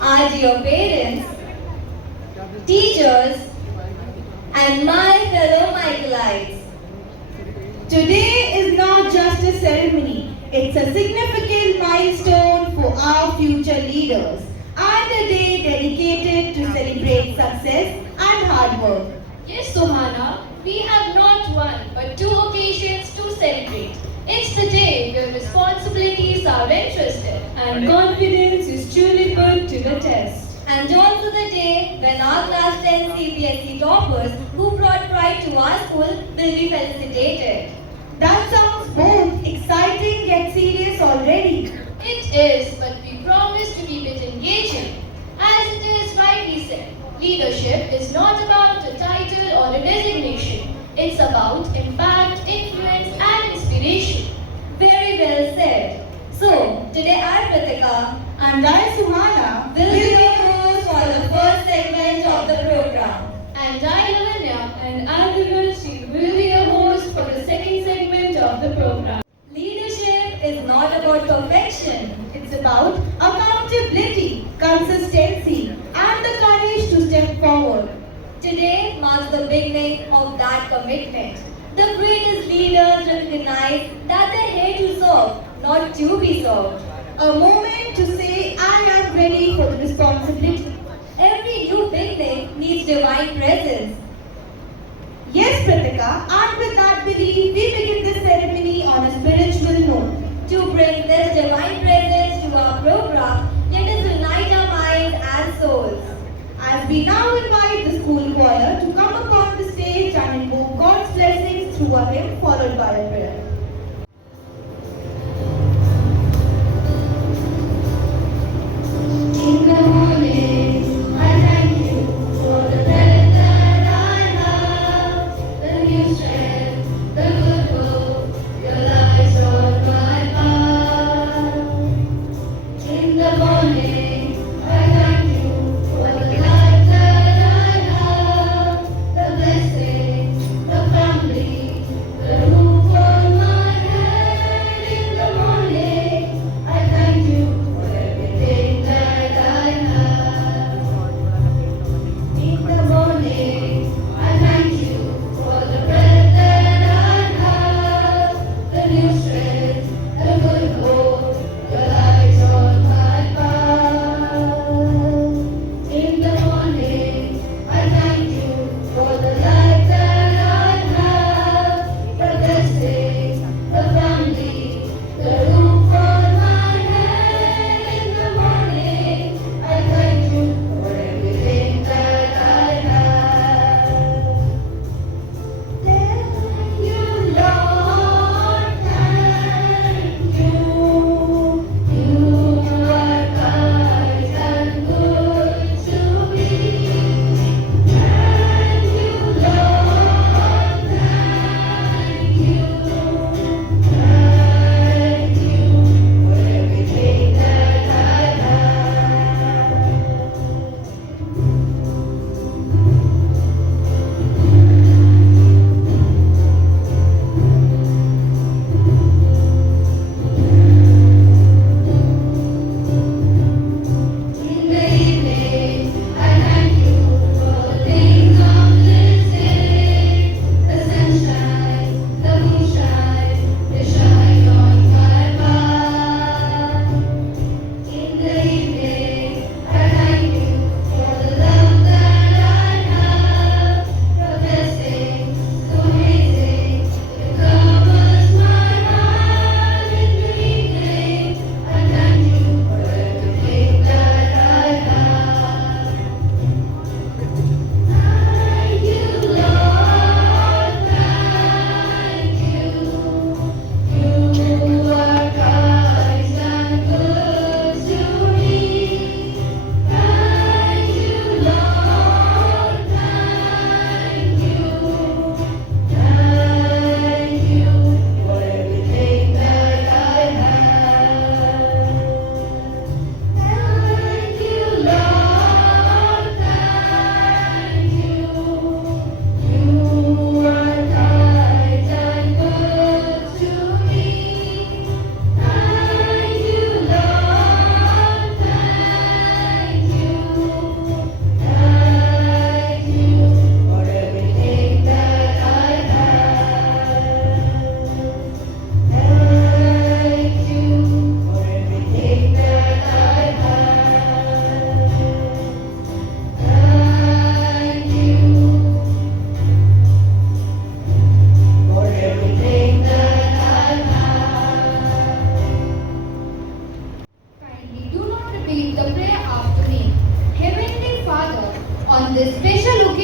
our dear parents, teachers, and my fellow Michaelites. Today is not just a ceremony, it's a significant milestone for our future leaders and a day dedicated to celebrate success and hard work. Yes, Sohana, we have not one but two occasions to celebrate. It's the day where responsibilities are entrusted And confidence is truly put to the test. And also the day when our class 10 CBSE toppers who brought pride to our school will be felicitated. That sounds both exciting yet serious already. It is, but we promise to keep it engaging. As it is rightly said, leadership is not about a title or a designation. It's about impact, influence, and inspiration. Very well said. So, today I, Pratika, And I, Suhana, will be your host for the first segment of the program. And I, Lavanya, and I, Vivalshi, will be your host for the second segment of the program. Leadership is not about perfection. It's about accountability, consistency, and the courage to step forward. Today marks the beginning of that commitment. The greatest leaders recognize that they're here to serve, not to be served. A moment to say, I am ready for the responsibility. Every new beginning needs divine presence. Yes, Pratika, and with that belief, we begin this ceremony on a spiritual note. To bring this divine presence to our program, let us unite our minds and souls. As we now invite the school choir to come upon the stage and invoke God's blessings through a hymn followed by a prayer. In the morning, I thank you for the breath that I have, the new strength, the good hope, your light on my path. In the morning, I thank you for the life that I have, the blessing, the family, the roof on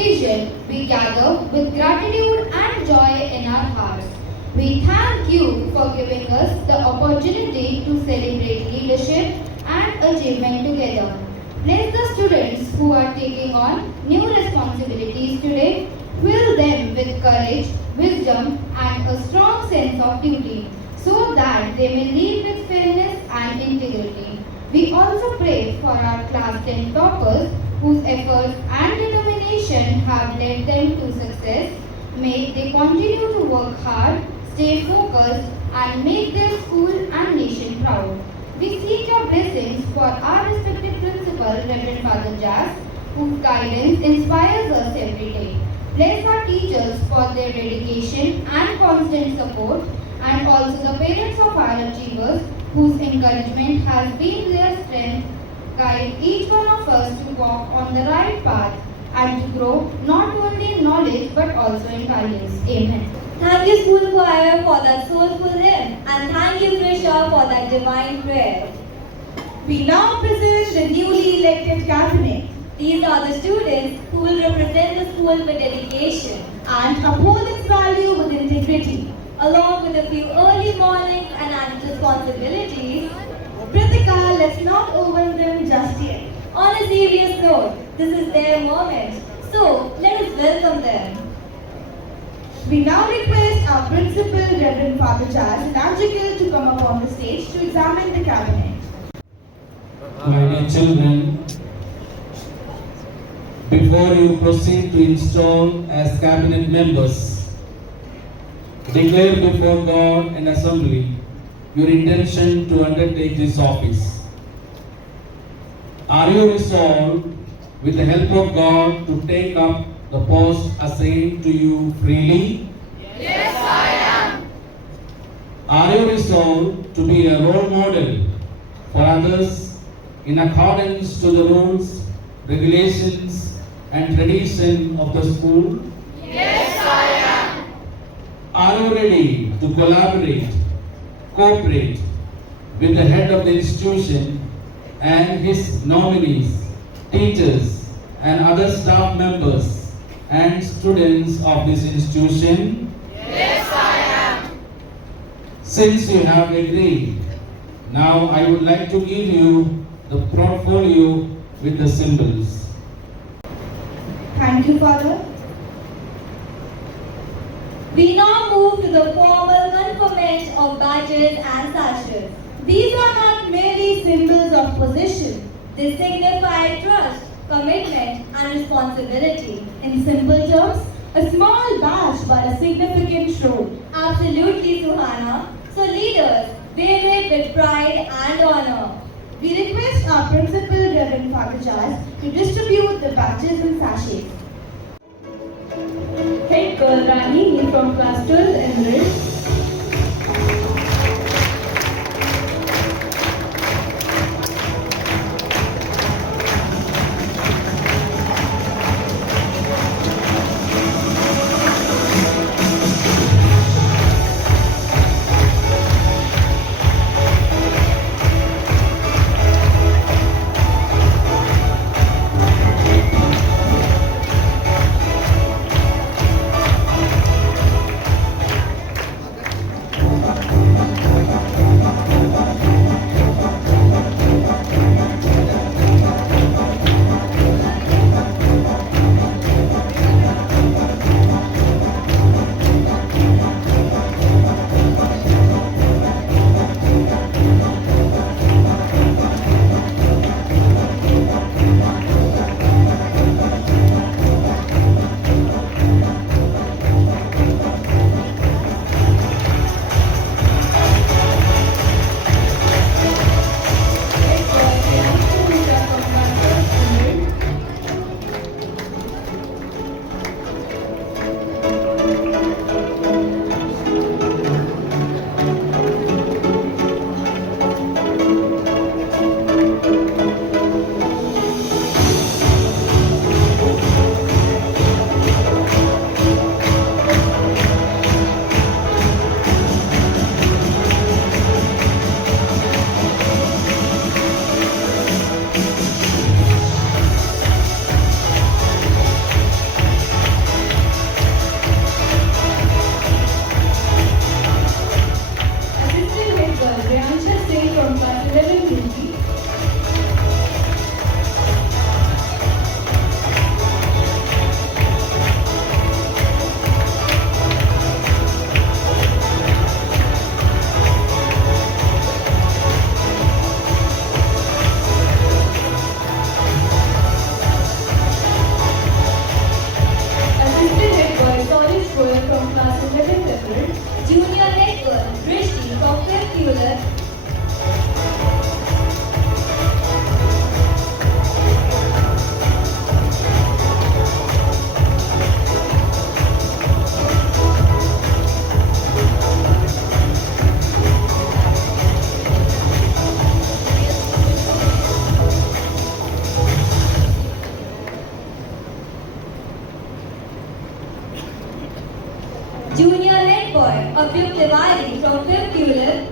occasion, we gather with gratitude and joy in our hearts. We thank you for giving us the opportunity to celebrate leadership and achievement together. Bless the students who are taking on new responsibilities today. Fill them with courage, wisdom, and a strong sense of duty so that they may lead with fairness and integrity. We also pray for our class 10 toppers whose efforts and determination have led them to success. May they continue to work hard, stay focused, and make their school and nation proud. We seek your blessings for our respected principal, Reverend Father Jas, whose guidance inspires us every day. Bless our teachers for their dedication and constant support, and also the parents of our achievers whose encouragement has been their strength. Guide each one of us to walk on the right path and to grow not only in knowledge but also in values. Amen. Thank you, school choir, for that soulful hymn, and thank you, Krisha, for that divine prayer. We now present the newly elected cabinet These are the students who will represent the school with dedication, and uphold its value with integrity. along with a few early mornings and added responsibilities. Pritika, let's not overwhelm them just yet. On a serious note, this is their moment, so let us welcome them. We now request our principal, Reverend Father Charles Lagical, to come up on the stage to examine the cabinet. My dear children, before you proceed to install as cabinet members, declare before God and assembly your intention to undertake this office. Are you resolved, with the help of God, to take up the post assigned to you freely? Yes, I am. Are you resolved to be a role model for others in accordance to the rules, regulations, and tradition of the school? Yes, I am. Are you ready to collaborate, cooperate with the head of the institution and his nominees, teachers, and other staff members and students of this institution? Yes, I am. Since you have agreed, now I would like to give you the portfolio with the symbols. Thank you, Father. We now move to the formal conferment of badges and sashes. These are not merely symbols of position. They signify trust, commitment, and responsibility. In simple terms, a small badge but a significant role. Absolutely, Suhana. So leaders, wear it with pride and honor. We request our principal, Reverend Father Charles, to distribute the badges and sachets. Head girl Rani from class 12 enrolled. Junior head boy Abhyuk Tiwari from 5th ULIP.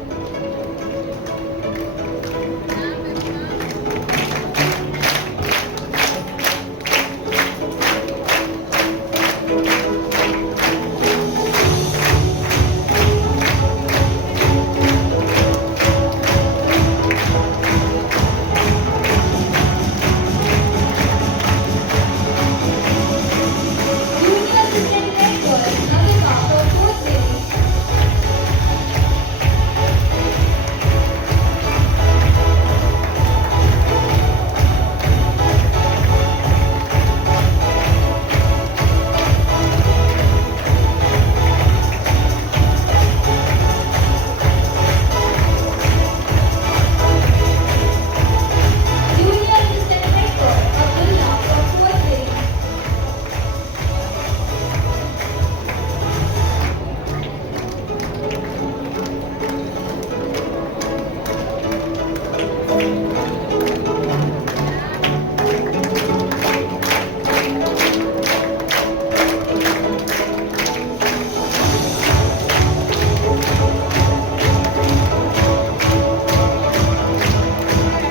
Junior assistant head boy Navika from 4th grade. Junior assistant head boy Abdullah from 4th grade.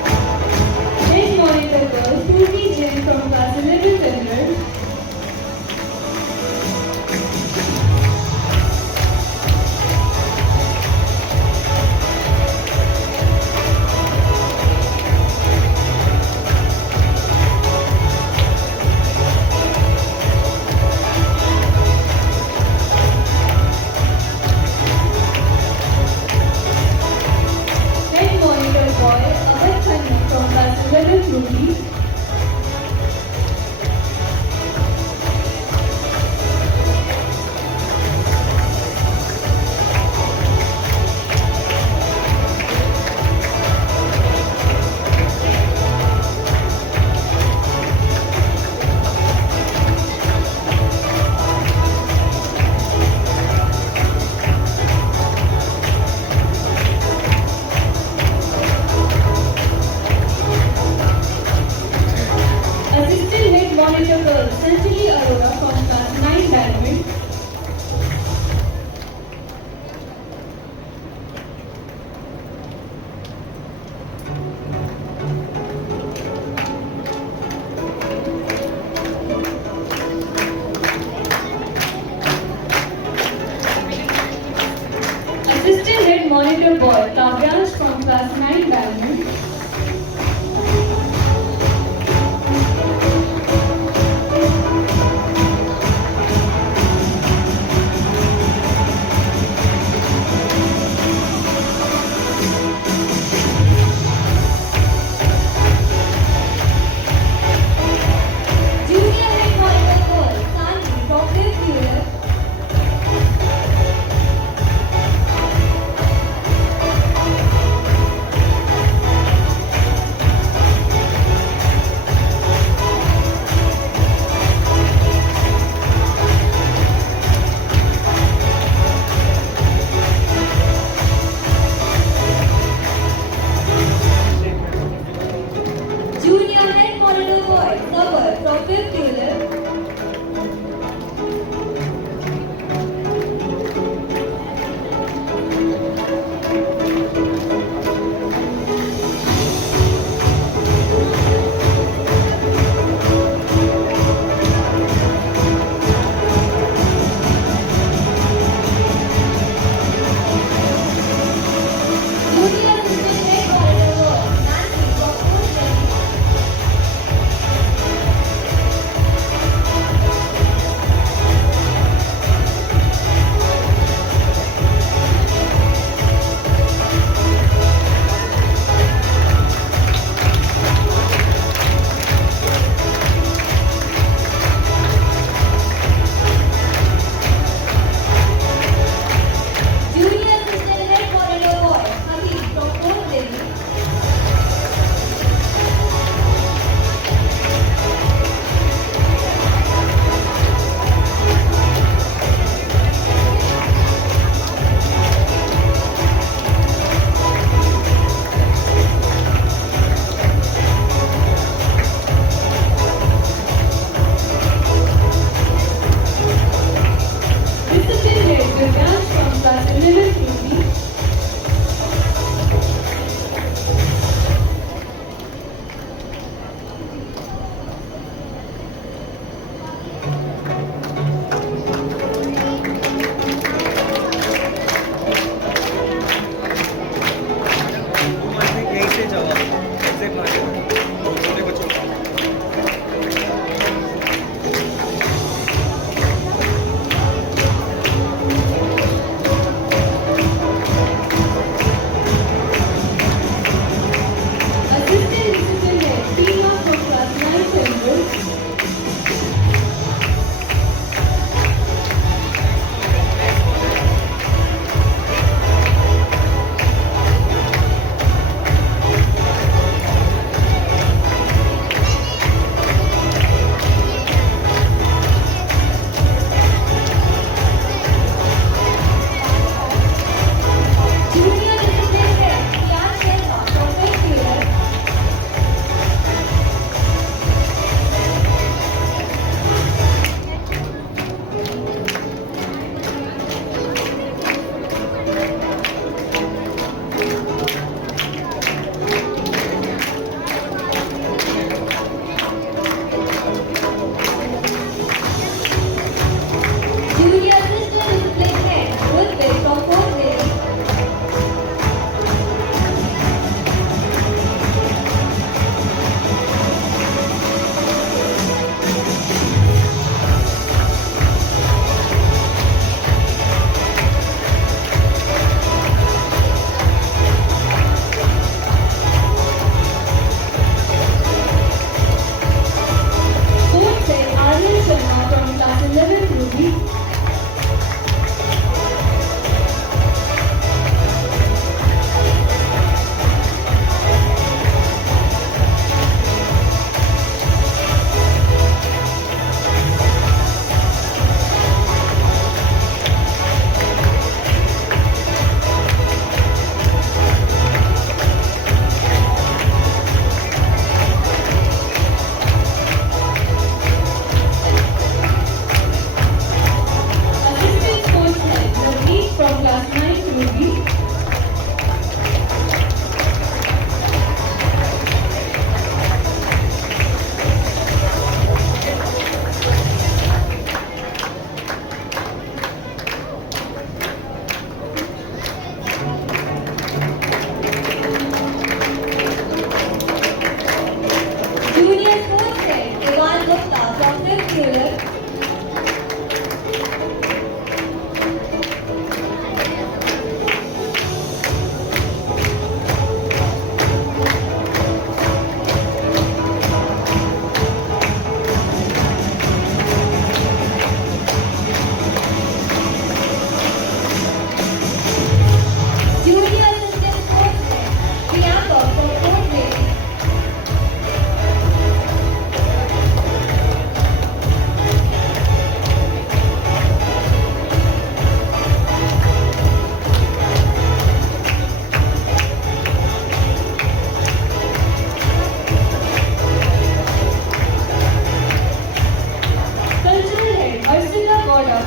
Head monitor girl Fruity Jain from class 11 standard. Head monitor boy Abhay Khanna from class 11 Fruity. Assistant head monitor girl Sanjali Arora from class 9 Diamond. Assistant head monitor boy Kavyansh from class 9 Diamond. Junior head monitor girl Sanvi from 5th ULIP.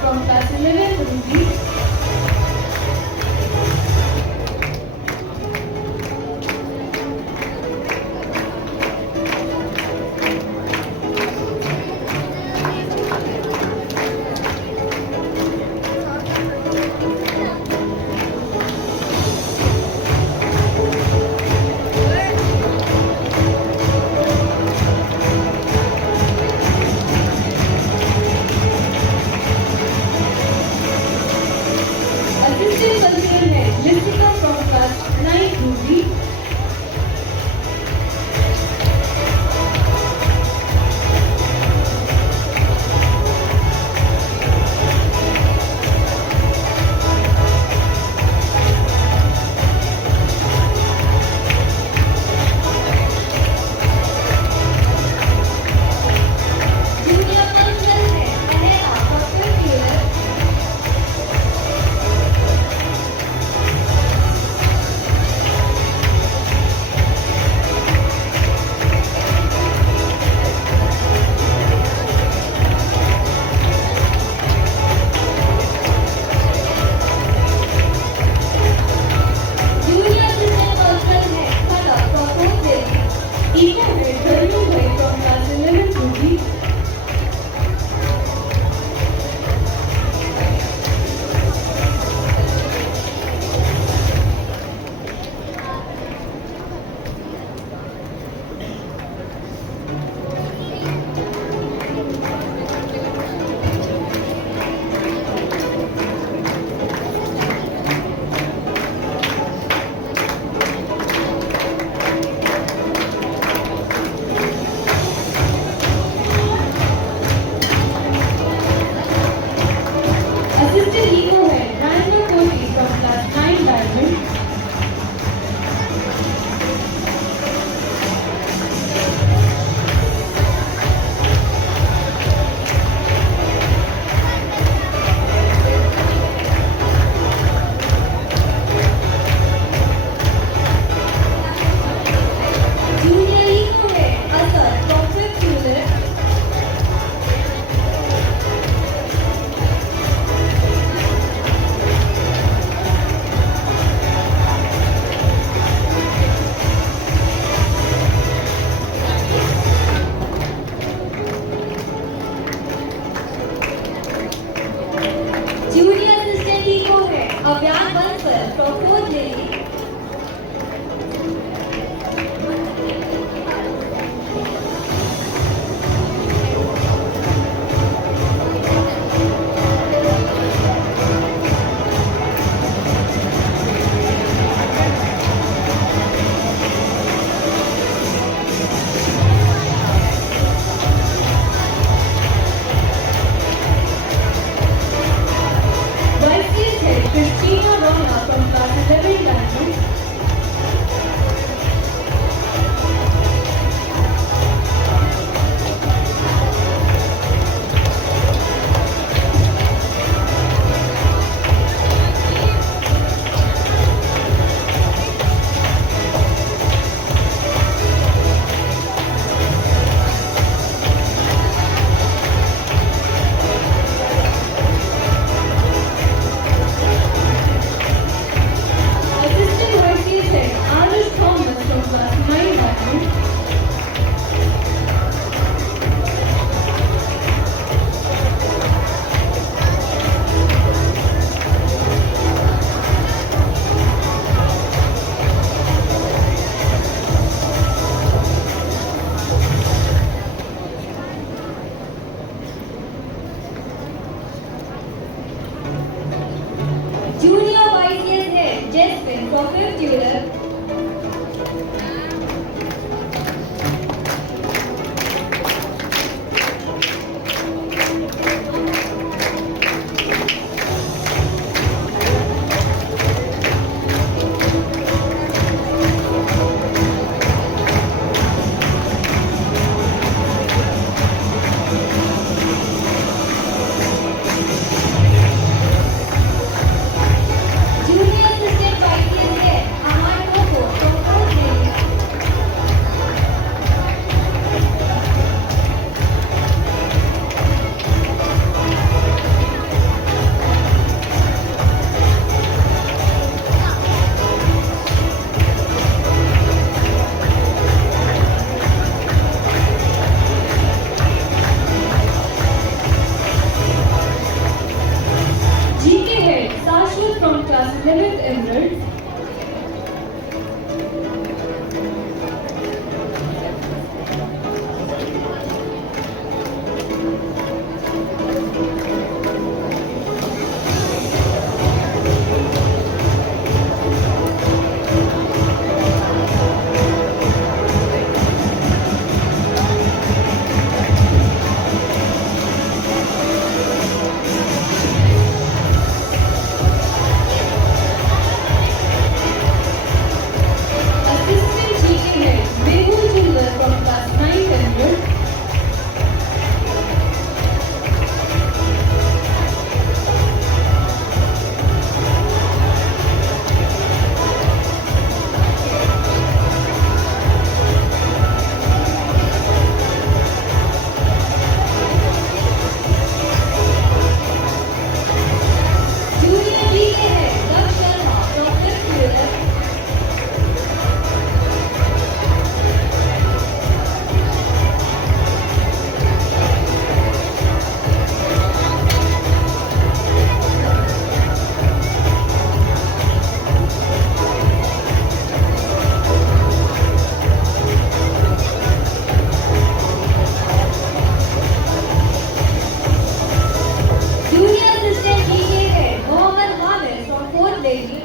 from class 11 Ruby. Assistant Cultural Head Jessica from class 9 Ruby. Junior Cultural Head Anela from 5th unit. Junior Assistant Cultural Head Khala from 4th grade. Eco Head Dharmi Bhai from class 11 Ruby. Assistant Eco Head Ranga Koti from class 9 Diamond. Junior Eco Head Asad from 5th unit. Junior Assistant Eco Head Abyan Bansal from 4th grade. Vice Head Christina Rona from class 11 Diamond. Assistant Vice Head Anush Thomas from class 9 Diamond. Junior YCS Head Jasmine from 5th unit. Junior Assistant YCS Head Aman 11th Emerald. Assistant Teaching Head Mehul Jindal from class 9th Emerald. Junior DK Head Daksh Sharma from 5th Unit. Junior Assistant DK Head Mohammed Hamid from 4th Lady.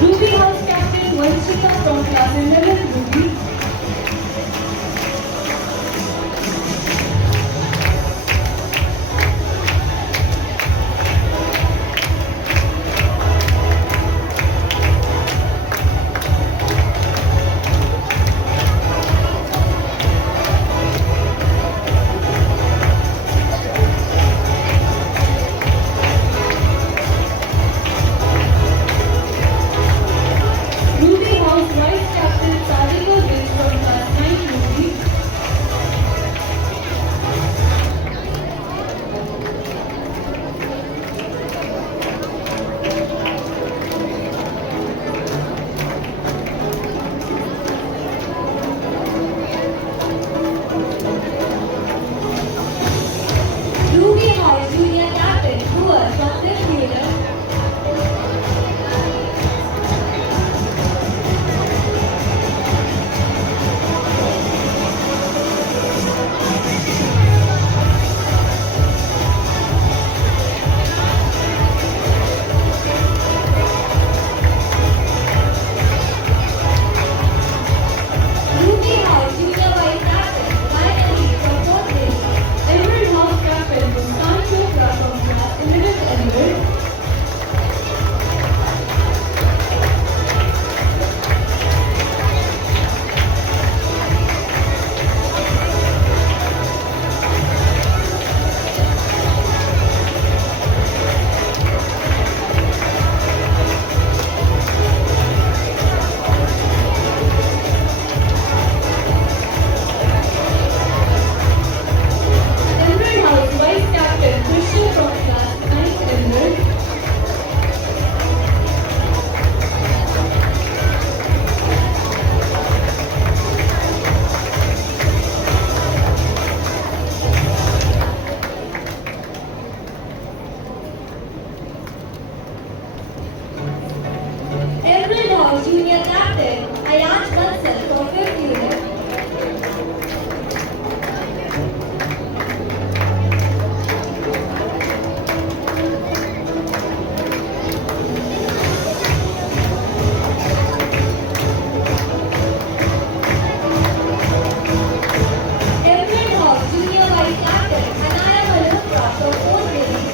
Ruby House Captain Vanshika from class 11th Ruby. Ruby House Vice Captain Sarika Gill from class 9th Ruby. Ruby House Junior Captain Dhruva from 5th Unit. Ruby House Junior Vice Captain Ryan Ali from 4th Lady. Emerald House Captain Muskan Chopra from class 11th Emerald. Emerald House Vice Captain Krishna from class 9th Emerald. Emerald House Junior Captain Ayansh Bansal from 5th Unit. Emerald House Junior Vice Captain Anaya Malhotra from 4th Lady.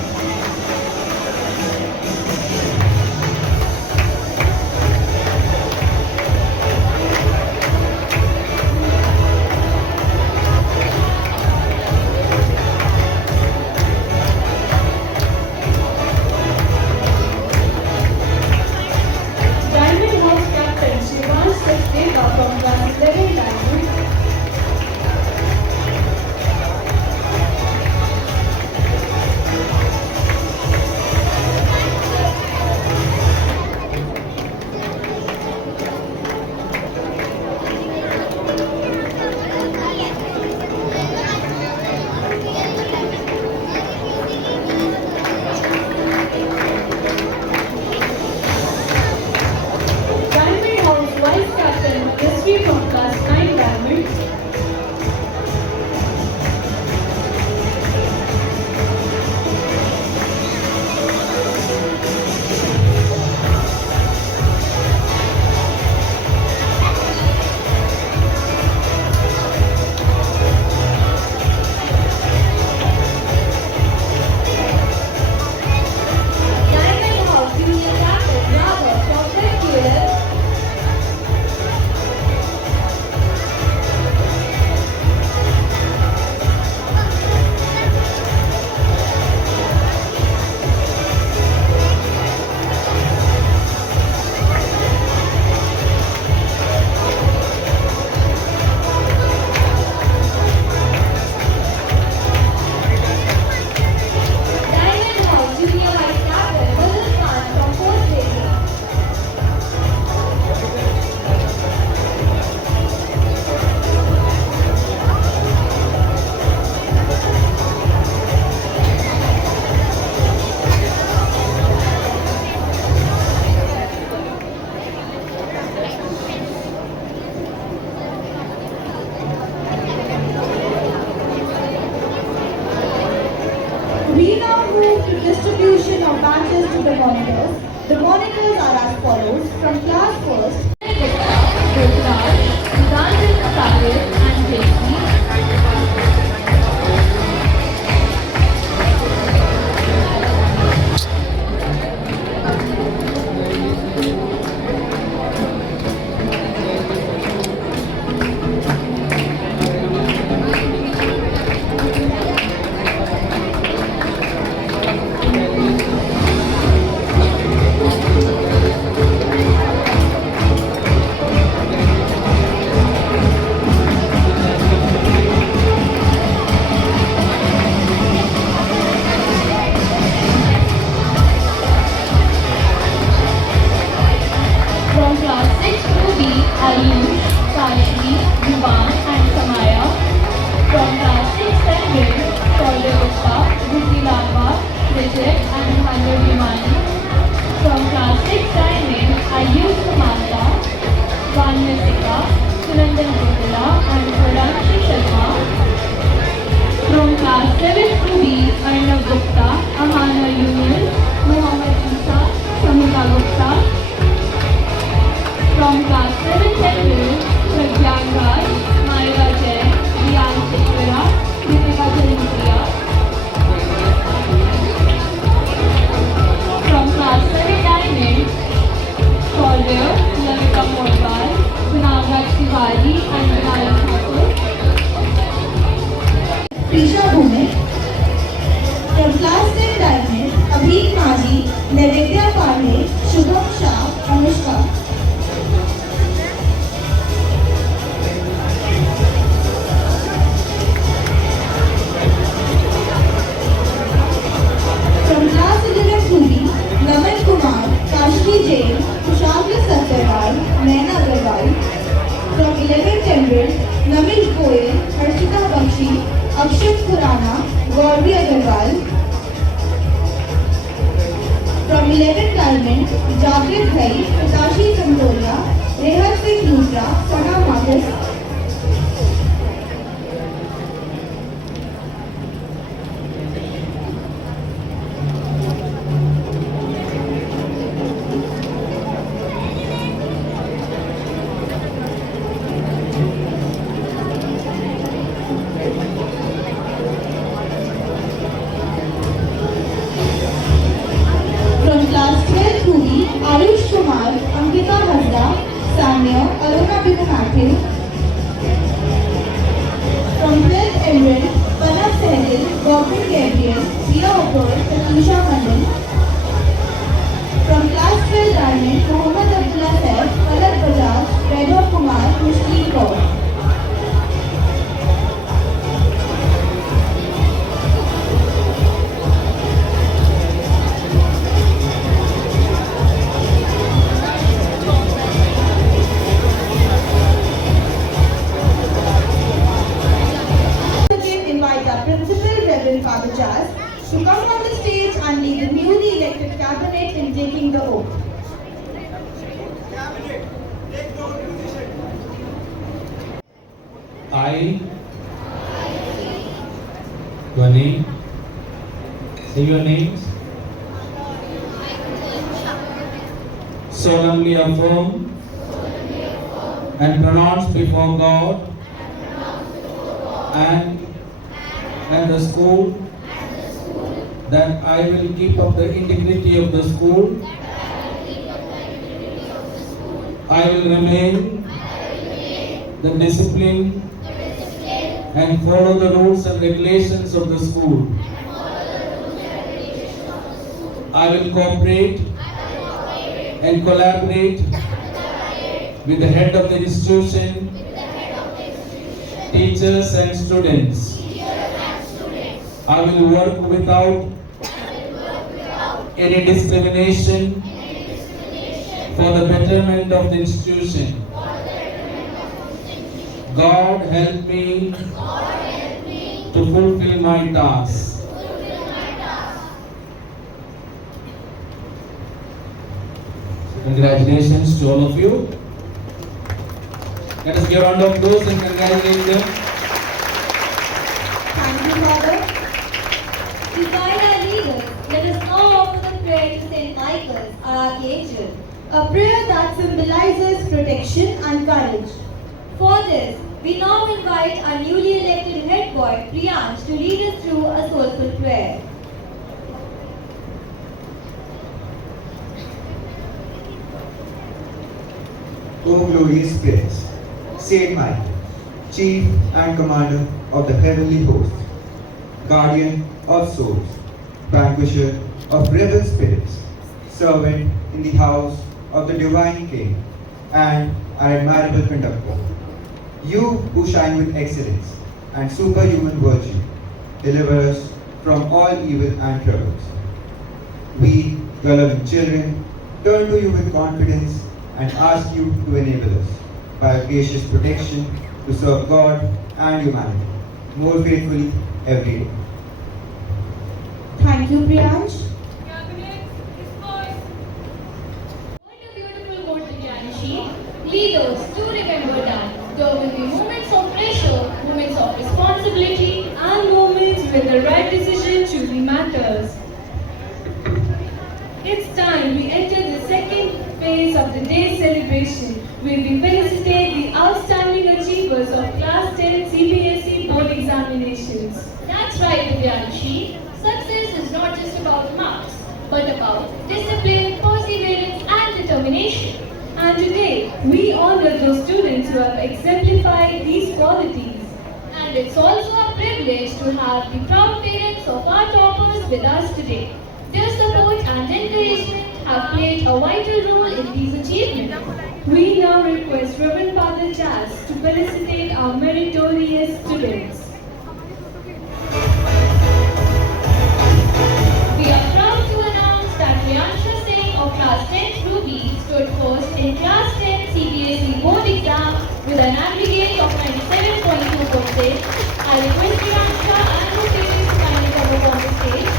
first. Gopinath, Ranjit Sahib and Jayashree. From class 6 to B, Ayush, Kashmi, Yuvan and Samaya. From class 6 standard, Saurabh Gupta, Bhuti Larva, Bridget and Bhanu Bhimani. From class 6 diamond, Ayush Samanta, Vanmesika, Sunandan Gupta and Varanshi Sharma. From class 7 to B, Arnav Gupta, Ahana Yunus, Muhammad Isa, Samita Gupta. From class 7 central, Pragyan Raj, Myra Jain, Riyan Sikra, Deepika Jaintia. From class 7 diamond, Saurabh, Lavika Morwal, Gunagraj Tiwari and Vinaya Thakur. Prisha Bhume. From class 10 diamond, Abhi Maji, Nevidya Pandey, Shubham Shah, Anushka. From class 11 Puri, Naman Kumar, Kashmi Jain, Kushavya Satyawal, Naina Agarwal. From 11th Emerald, Namish Goyal, Harshita Bakshi, Akshat Khurana, Gauravi Agarwal. From 11th Diamond, Jagrit Bhai, Hitashi Santoria, Rehat Singh Luthra, Sana Mathis. From class 12 Puri, Ayush Kumar, Ankita Hasda, Samya, Aruna Biku Matthew. From 12th Emerald, Panav Sehgal, Gautam Gabriel, Priya Okur, Katusha Mandal. From class 12 Diamond, Mohammad Abdullah Saif, Palak Bajaj, Redha Kumar, Mushkin Kaur. Again invite our principal, Reverend Father Jazz, to come on the stage and lead the newly elected cabinet in taking the oath. I, your name, say your names, solemnly affirm and pronounce before God and the school that I will keep up the integrity of the school. I will remain the discipline and follow the rules and regulations of the school. I will cooperate and collaborate with the head of the institution, teachers and students. I will work without any discrimination for the betterment of the institution. God help me to fulfill my task. Congratulations to all of you. Let us give a round of applause and congratulate them. Thank you, Father. To guide our leaders, let us now offer the prayer to Saint Michael, our archangel. a prayer that symbolizes protection and courage. For this, we now invite our newly elected head boy, Priyansh, to lead us through a soulful prayer. O glorious spirits, Saint Michael, Chief and Commander of the heavenly host, Guardian of souls, Vanquisher of rebel spirits, Servant in the house of the Divine King, and our admirable conductor, you who shine with excellence and superhuman virtue, deliver us from all evil and troubles. We, your loving children, turn to you with confidence and ask you to enable us, by your gracious protection, to serve God and humanity more faithfully every day. Thank you, Priyansh. What a beautiful quote, Janishi. Leaders, do remember that there will be moments of pressure, moments of responsibility, And moments when the right decision truly matters. It's time we enter the second phase of the day's celebration, where we felicitate the outstanding achievers of Class 10 CBSE board examinations. That's right, Divyanshi. Success is not just about marks, but about discipline, perseverance, and determination. And today, we honor those students who have exemplified these qualities. And it's also a privilege to have the proud parents of our toppers with us today. Their support and encouragement have played a vital role in these achievements. We now request Reverend Father Jazz to felicitate our meritorious students. We are proud to announce that Priyansha Singh of Class 10 Ruby stood first in Class 10 CBSE board exam with an aggregate of 97.2%. I request Priyansha and her parents to kindly come up on the stage.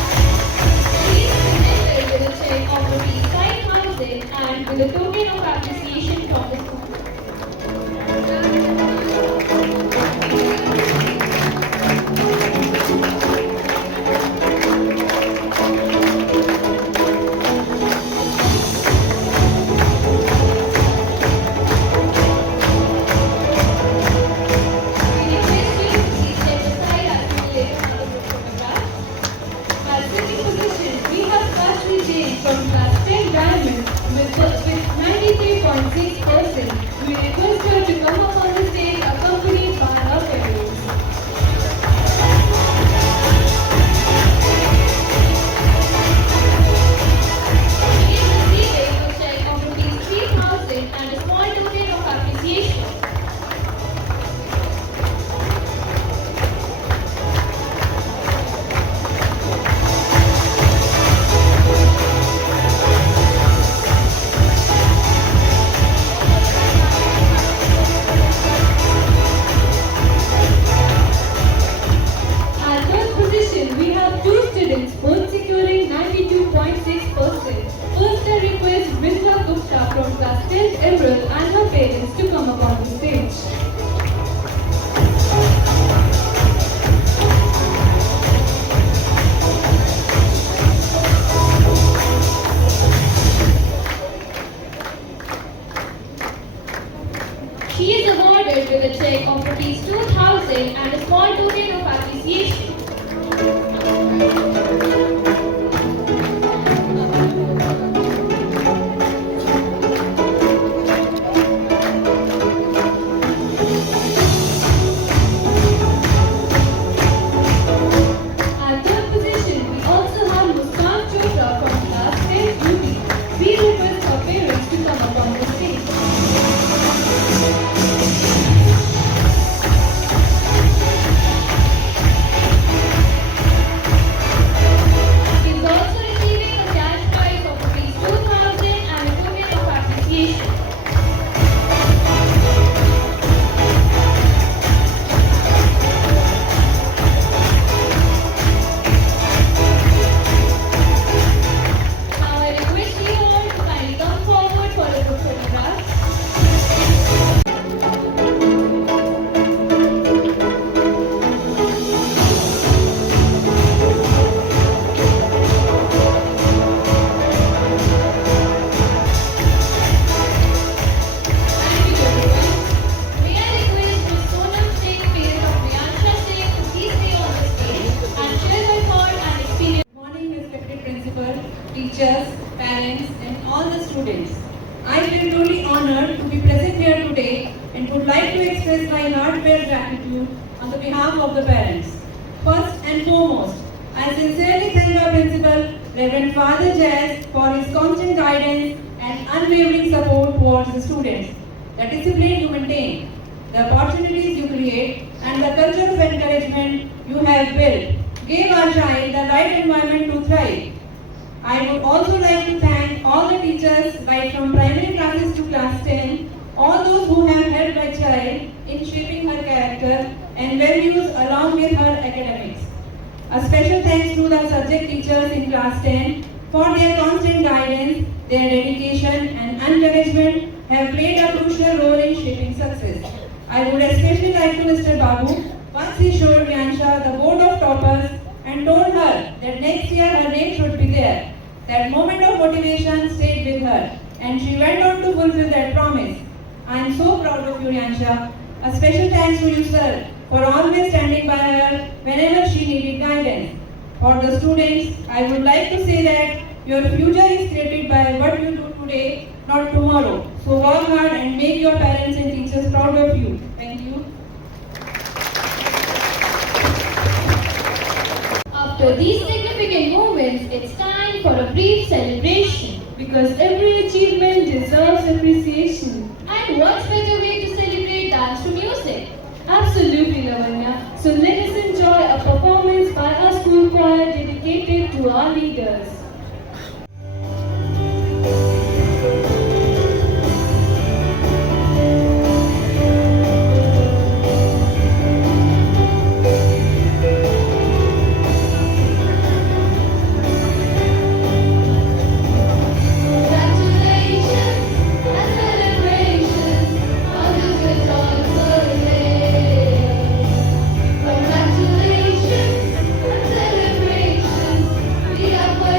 Please be presented with a check of Rs 5,000 and with a token of appreciation from the school. We request you to please step aside as we take another group photograph. At sitting position, we have Kashmi Jain from Class 10 Diamond with 93.6%. We request her to come up on the stage accompanied by her parents. Please receive a check of Rs 3,000 and a small token of appreciation. teachers, parents, and all the students. I feel truly honored to be present here today and would like to express my heartfelt gratitude on the behalf of the parents. First and foremost, I sincerely thank our principal, Reverend Father Jazz, for his constant guidance and unwavering support towards the students. The discipline you maintain, the opportunities you create, and the culture of encouragement you have built gave our child the right environment to thrive. I would also like to thank all the teachers right from primary classes to class 10, all those who have helped my child in shaping her character and values along with her academics. A special thanks to the subject teachers in class 10 for their constant guidance, their dedication and encouragement have played a crucial role in shaping success. I would especially like to Mr. Babu once he showed Vyansha the board of toppers and told her that next year her name should be there. That moment of motivation stayed with her and she went on to fulfill that promise. I am so proud of you, Vyansha. A special thanks to you, sir, for always standing by her whenever she needed guidance. For the students, I would like to say that your future is created by what you do today, not tomorrow. So work hard and make your parents and teachers proud of you. Thank you. After these significant moments, it's time for a brief celebration. Because every achievement deserves appreciation. And what's better way to celebrate than through music? Absolutely, Lavanya. So let us enjoy a performance by our school choir dedicated to our leaders. Congratulations and celebrations, we are for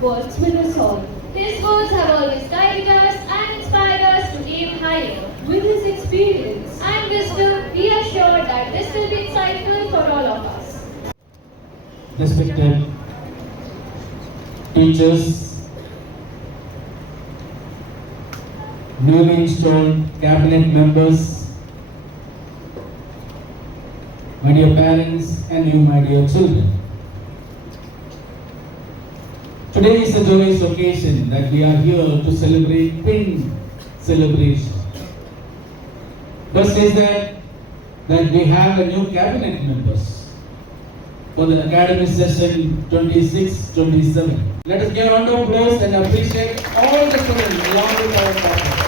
works with us all. His words have always guided us and inspired us to aim higher. With his experience And wisdom, we are sure that this will be insightful for all of us. Respected teachers, newly installed cabinet members, my dear parents, and you, my dear children. Today is a joyous occasion that we are here to celebrate twin celebration. First is that we have a new cabinet members for the academic session 26-27. Let us give a round of applause and appreciate all the students along with our partners.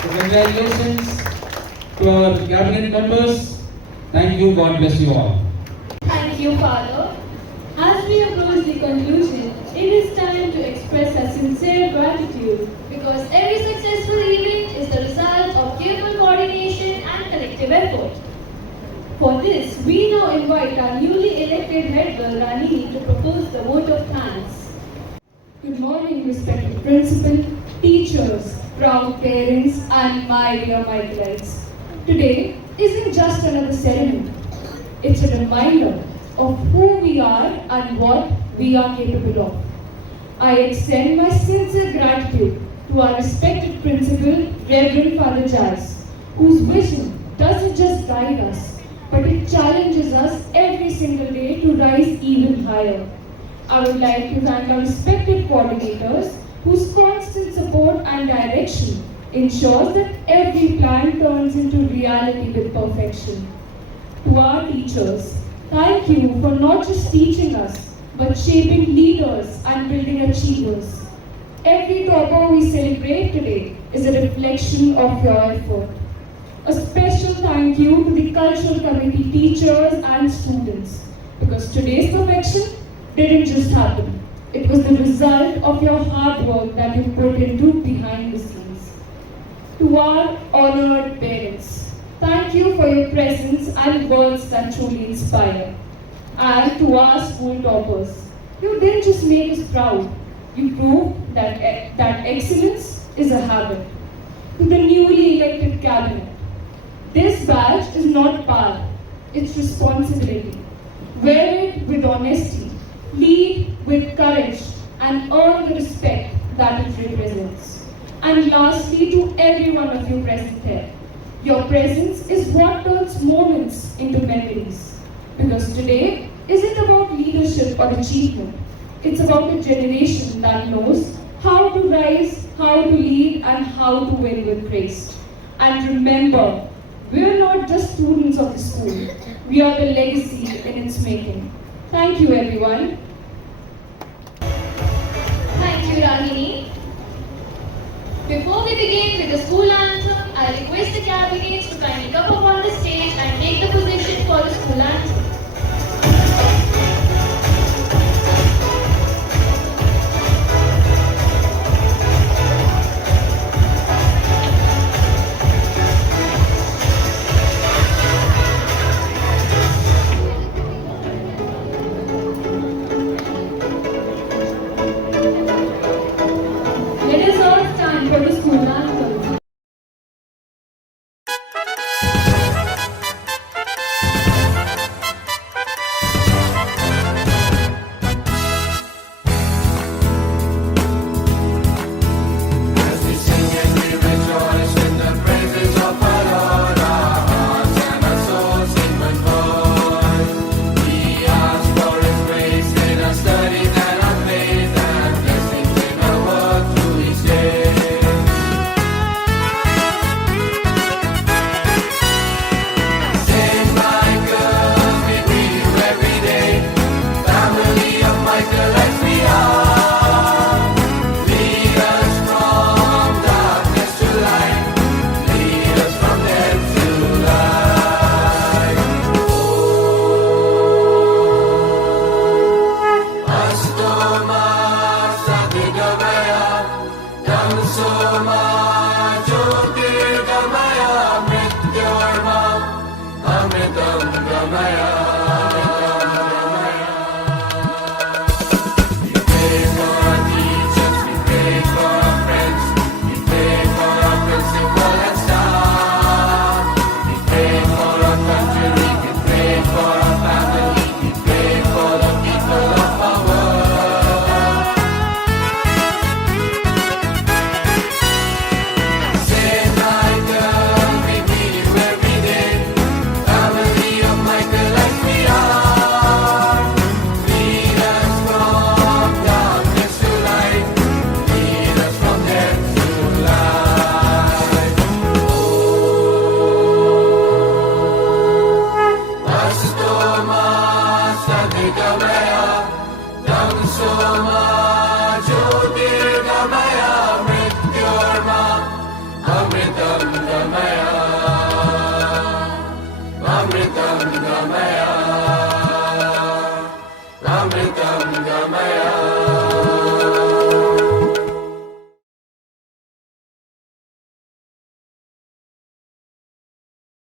So congratulations to our cabinet members. Thank you. God bless you all. Thank you, Father. As we approach the conclusion, it is time to express our sincere gratitude. Because every successful event is the result of careful coordination and collective effort. For this, we now invite our newly elected head girl Ranini to propose the vote of thanks. Good morning, respected principal, teachers, proud parents, and my dear Michaelites. Today isn't just another ceremony. It's a reminder of who we are and what we are capable of. I extend my sincere gratitude to our respected principal, Reverend Father Giles, whose vision doesn't just guide us, but it challenges us every single day to rise even higher. I would like to thank our respected coordinators, whose constant support and direction ensures that every plan turns into reality with perfection. To our teachers, thank you for not just teaching us, but shaping leaders and building achievers. Every topper we celebrate today is a reflection of your effort. A special thank you to the cultural committee teachers and students, because today's perfection didn't just happen. It was the result of your hard work that you put into behind the scenes. To our honored parents, thank you for your presence and words that truly inspire. And to our school toppers, you didn't just make us proud, you proved that excellence is a habit. To the newly elected cabinet, this badge is not power, it's responsibility. Wear it with honesty, lead with courage, and earn the respect that it represents. And lastly, to every one of you present here, your presence is what turns moments into memories. Because today isn't about leadership or achievement. It's about a generation that knows how to rise, how to lead, and how to win with grace. And remember, we're not just students of the school. We are the legacy in its making. Thank you, everyone. Thank you, Rahini. Before we begin with the school anthem, I request the candidates to kindly come up on the stage and take the position for the school anthem. Let us all stand for the school anthem. अमृतं गमय